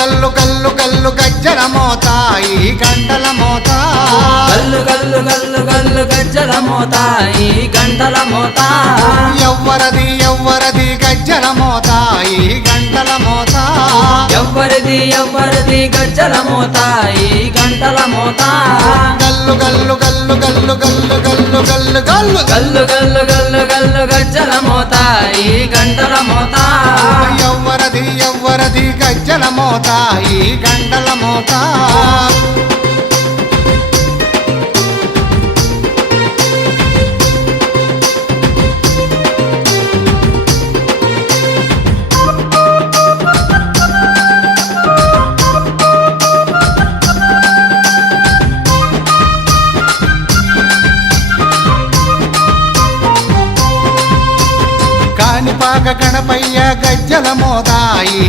గల్లు గల్లు గల్లు గజ్జల మోత ఈ గంటల మోత గల్లు గల్లు గల్లు గల్లు గజ్జల మోత ఈ గంటల మోత ఎవ్వరది ఎవ్వరది గజ్జల మోత ఈ గంటల మోత ఎవ్వరిది ఎవ్వరిది గజ్జల మోత ఈ గంటల మోత గల్లు గల్లు గల్లు గల్లు గల్లు గల్లు గల్లు గల్లు గల్లు గల్లు గల్లు గల్లు గజ్జల మోత ఈ గంటల మోత ఎవ్వరది ఎవ్వరది గజ్జల మోత ఈ గంటల మోత కాణిపాక గణపయ్య గజ్జల మోత ఈ